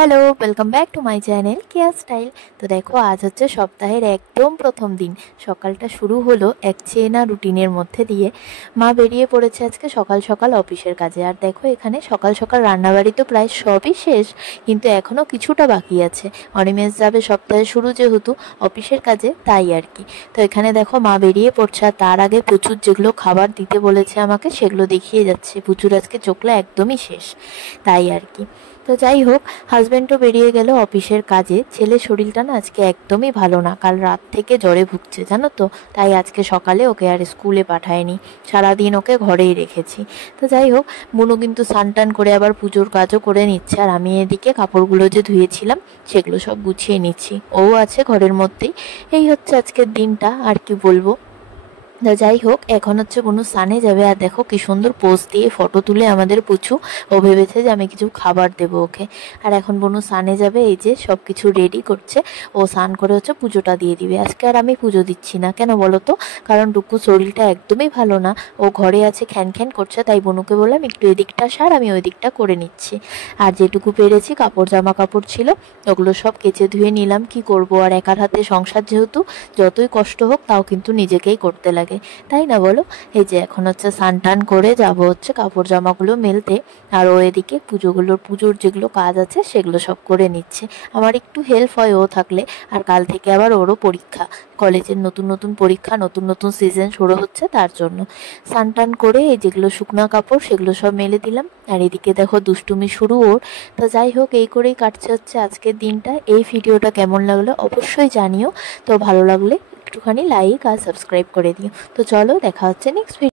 Hello, welcome back to my channel Keya style. তো দেখো, আজ হচ্ছে সপ্তাহের একদম প্রথম দিন। সকালটা শুরু হলো এক চেনা রুটিনের মধ্যে দিয়ে। মা বেরিয়ে পড়েছে আজকে সকাল সকাল অফিসের কাজে। আর দেখো, এখানে সকাল সকাল রান্নাবাড়ি তো প্রায় সবই শেষ, কিন্তু এখনও কিছুটা বাকি আছে। অনিমেষ যাবে সপ্তাহের শুরু যেহেতু অফিসের কাজে, তাই আর কি। তো এখানে দেখো, মা বেরিয়ে পড়ছে, আর তার আগে প্রচুর যেগুলো খাবার দিতে বলেছে আমাকে সেগুলো দেখিয়ে যাচ্ছে। প্রচুর আজকে চোখলা একদমই শেষ, তাই আর কি। তো যাই হোক, হাজব্যান্ডও বেরিয়ে গেল অফিসের কাজে। ছেলের শরীরটা না আজকে একদমই ভালো না, কাল রাত থেকে জ্বরে ভুগছে জানো তো। তাই আজকে সকালে ওকে আর স্কুলে পাঠায়নি, সারাদিন ওকে ঘরেই রেখেছি। তো যাই হোক, বুনু কিন্তু স্নান টান করে আবার পুজোর কাজও করে নিচ্ছে, আর আমি এদিকে কাপড়গুলো যে ধুয়েছিলাম সেগুলো সব গুছিয়ে নিচ্ছি। ও আছে ঘরের মধ্যেই। এই হচ্ছে আজকের দিনটা, আর কি বলবো। তো যাই হোক, এখন হচ্ছে বুনু স্নানে যাবে। আর দেখো কি সুন্দর পোজ দিয়ে ফটো তুলে আমাদের পুচু। ও ভেবেছে যে আমি কিছু খাবার দেবো ওকে। আর এখন বুনু স্নানে যাবে, এই যে সব কিছু রেডি করছে। ও স্নান করে হচ্ছে পুজোটা দিয়ে দিবে। আজকে আর আমি পুজো দিচ্ছি না, কেন বলো তো? কারণ ডুকু শরীরটা একদমই ভালো না, ও ঘরে আছে, খ্যান খ্যান করছে। তাই বুনুকে বললাম একটু এদিকটা সার, আমি ওই দিকটা করে নিচ্ছি। আর যেটুকু পেরেছি কাপড় জামা কাপড় ছিল ওগুলো সব কেচে ধুয়ে নিলাম। কি করব আর, একার হাতে সংসার যেহেতু, যতই কষ্ট হোক তাও কিন্তু নিজেকেই করতে লাগে, তাই না বলো? এই যে এখন হচ্ছে স্নান টান করে যাব হচ্ছে কাপড় জামাগুলো মেলতে। আর ও এদিকে পুজোর যেগুলো কাজ আছে সেগুলো সব করে নিচ্ছে। আমার একটু হেল্প হয় ও থাকলে। আর কাল থেকে আবার ওরও পরীক্ষা, কলেজের নতুন নতুন পরীক্ষা, নতুন নতুন সিজন শুরু হচ্ছে, তার জন্য স্নান টান করে এই যেগুলো শুকনো কাপড় সেগুলো সব মেলে দিলাম। আর এদিকে দেখো দুষ্টুমি শুরু ওর। তো যাই হোক, এই করেই কাটছে হচ্ছে আজকের দিনটা। এই ভিডিওটা কেমন লাগলো অবশ্যই জানিও। তো ভালো লাগলে একটুখানি লাইক আর সাবস্ক্রাইব করে দিও। তো চলো, দেখা হচ্ছে নেক্সট ভিডিও।